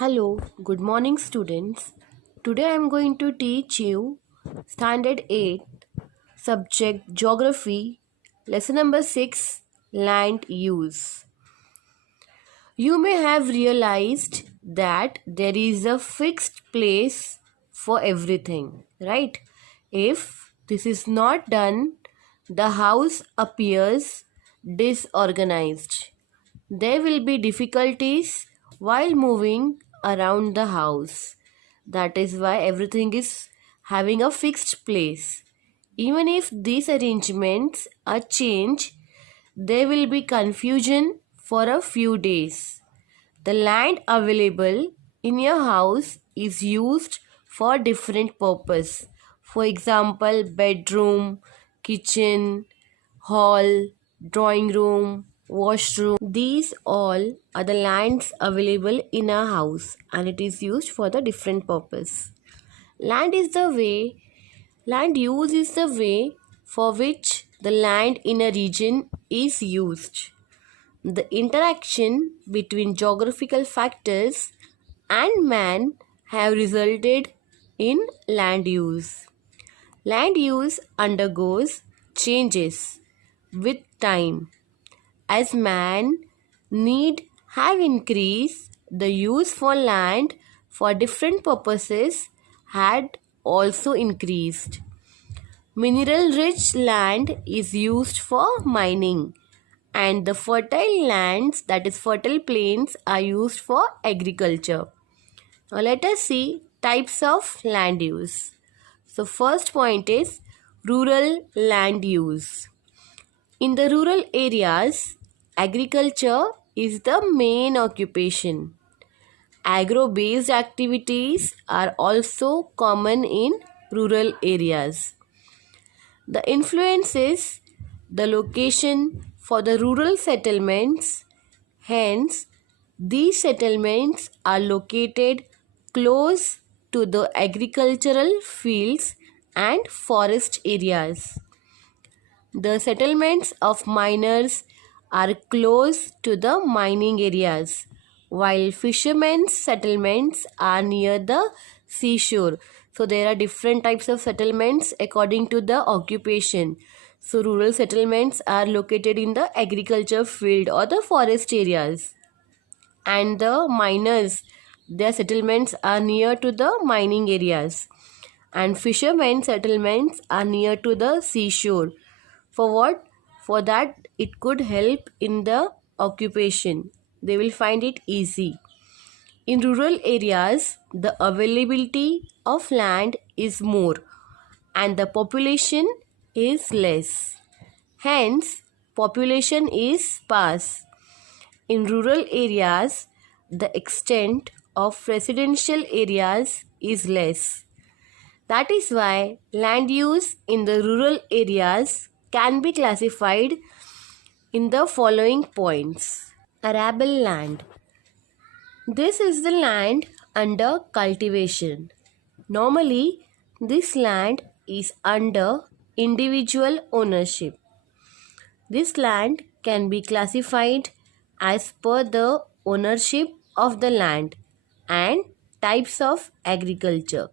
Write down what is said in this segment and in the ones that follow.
Hello, good morning students. Today I am going to teach you Standard 8, Subject Geography, Lesson number 6, Land Use. You may have realized that there is a fixed place for everything, right? If this is not done, the house appears disorganized. There will be difficulties while moving around the house. That is why everything is having a fixed place. Even if these arrangements are changed, there will be confusion for a few days. The land available in your house is used for different purpose. For example, bedroom, kitchen, hall, drawing room, washroom. These all are the lands available in a house and it is used for the different purpose. Land is the way, land use is the way for which the land in a region is used. The interaction between geographical factors and man have resulted in land use. Land use undergoes changes with time. As man need have increased, the use for land for different purposes had also increased. Mineral rich land is used for mining and the fertile lands, that is fertile plains, are used for agriculture. Now let us see types of land use. So first point is rural land use. In the rural areas, agriculture is the main occupation. Agro-based activities are also common in rural areas. The influence is the location for the rural settlements. Hence, these settlements are located close to the agricultural fields and forest areas. The settlements of miners are close to the mining areas, while fishermen's settlements are near the seashore. So there are different types of settlements according to the occupation. So rural settlements are located in the agriculture field or the forest areas. And the miners, their settlements are near to the mining areas. And fishermen's settlements are near to the seashore. For what? For that it could help in the occupation. They will find it easy. In rural areas, the availability of land is more and the population is less. Hence, population is sparse. In rural areas, the extent of residential areas is less. That is why land use in the rural areas can be classified in the following points. Arable land. This is the land under cultivation. Normally, this land is under individual ownership. This land can be classified as per the ownership of the land and types of agriculture.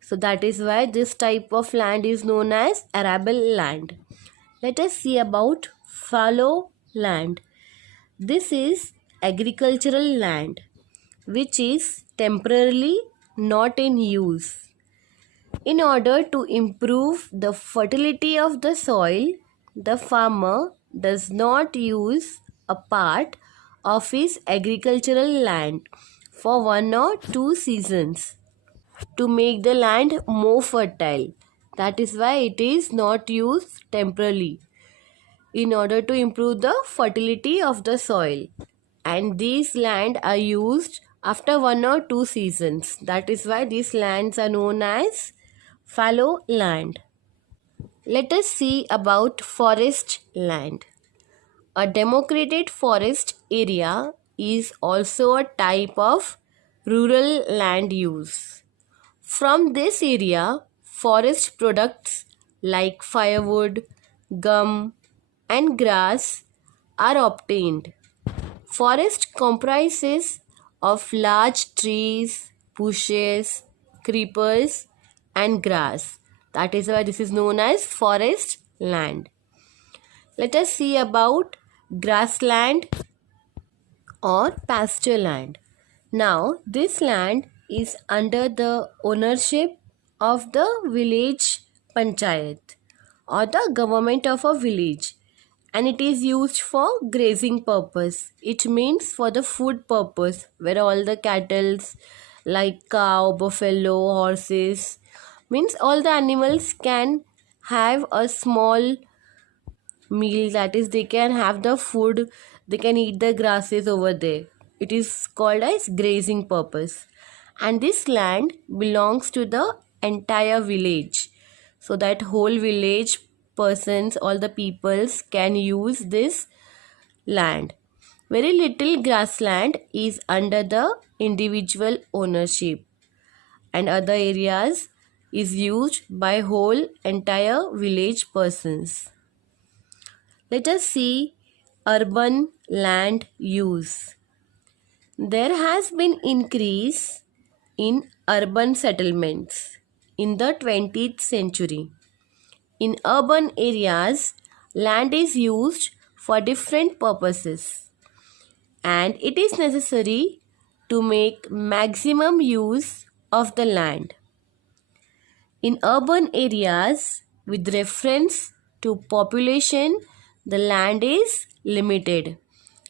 So that is why this type of land is known as arable land. Let us see about fallow land. This is agricultural land which is temporarily not in use. In order to improve the fertility of the soil, the farmer does not use a part of his agricultural land for 1 or 2 seasons to make the land more fertile. That is why it is not used temporarily in order to improve the fertility of the soil. And these land are used after 1 or 2 seasons. That is why these lands are known as fallow land. Let us see about forest land. A demarcated forest area is also a type of rural land use. From this area, forest products like firewood, gum, and grass are obtained. Forest comprises of large trees, bushes, creepers, and grass. That is why this is known as forest land. Let us see about grassland or pasture land. Now, this land is under the ownership of the village panchayat or the government of a village, and it is used for grazing purpose. It means for the food purpose, where all the cattle like cow, buffalo, horses, means all the animals can have a small meal, that is they can have the food, they can eat the grasses over there. It is called as grazing purpose, and this land belongs to the entire village, so that whole village persons, all the peoples can use this land. Very little grassland is under the individual ownership, and other areas is used by whole entire village persons. Let us see urban land use. There has been increase in urban settlements in the 20th century. In urban areas, land is used for different purposes, and it is necessary to make maximum use of the land. In urban areas, with reference to population, the land is limited.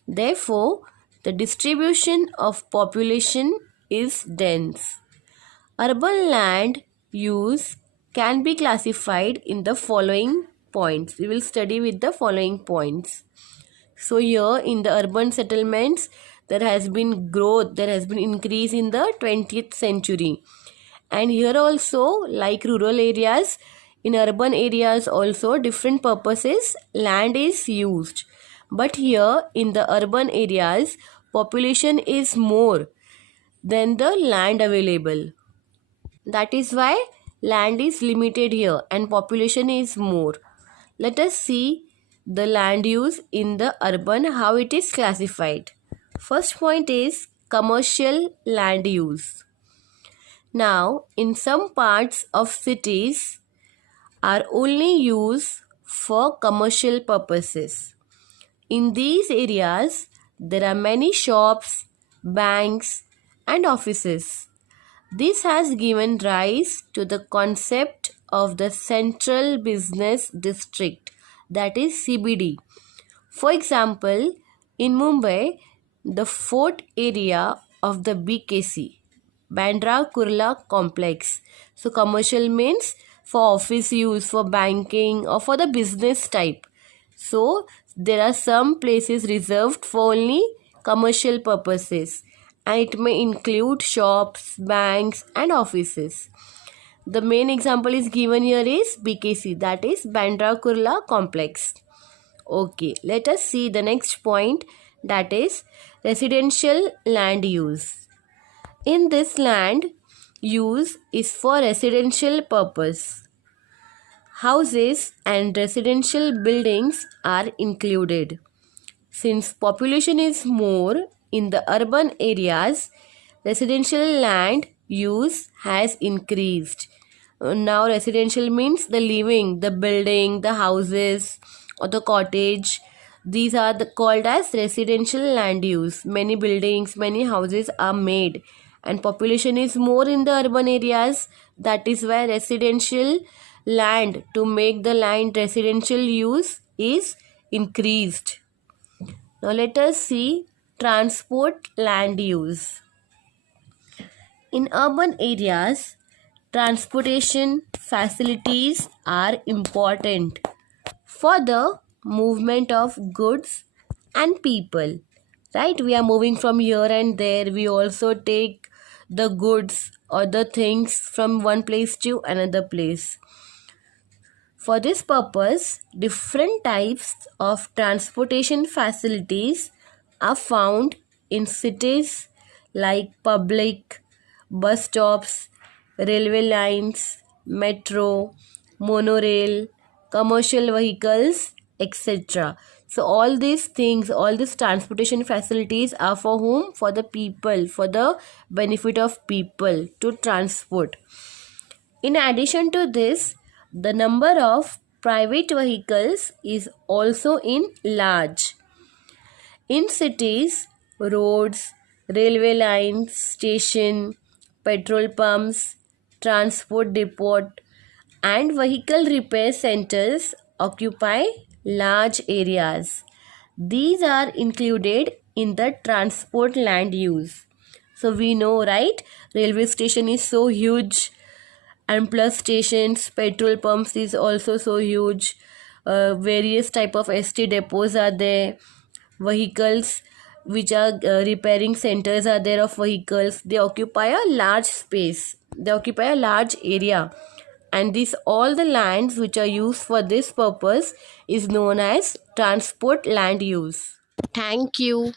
Therefore, the distribution of population is dense. Urban land use can be classified in the following points. We will study with the following points. So here in the urban settlements, there has been growth, there has been increase in the 20th century. And here also, like rural areas, in urban areas also different purposes land is used. But here in the urban areas, population is more than the land available. That is why land is limited here and population is more. Let us see the land use in the urban, how it is classified. First point is commercial land use. Now, in some parts of cities are only used for commercial purposes. In these areas, there are many shops, banks, and offices. This has given rise to the concept of the Central Business District, that is CBD. For example, in Mumbai, the fort area of the BKC, Bandra Kurla Complex. So commercial means for office use, for banking or for the business type. So there are some places reserved for only commercial purposes, and it may include shops, banks and offices. The main example is given here is BKC, that is Bandra Kurla Complex. Okay, let us see the next point, that is residential land use. In this land, use is for residential purpose. Houses and residential buildings are included. Since population is more in the urban areas, residential land use has increased. Now residential means the living, the building, the houses or the cottage. These are called as residential land use. Many buildings, many houses are made and population is more in the urban areas. That is why residential land, to make the land residential use, is increased. Now let us see transport land use. In urban areas, transportation facilities are important for the movement of goods and people. Right? We are moving from here and there. We also take the goods or the things from one place to another place. For this purpose, different types of transportation facilities are found in cities like public bus stops, railway lines, metro, monorail, commercial vehicles, etc. So all these things, all these transportation facilities are for whom? For the people, for the benefit of people to transport. In addition to this, the number of private vehicles is also in large. In cities, roads, railway lines, station, petrol pumps, transport depot, and vehicle repair centers occupy large areas. These are included in the transport land use. So we know, right? Railway station is so huge, and plus stations, petrol pumps is also so huge. Various type of ST depots are there. Vehicles which are repairing centers are there of vehicles. They occupy a large space. They occupy a large area, and this all the lands which are used for this purpose is known as transport land use. Thank you.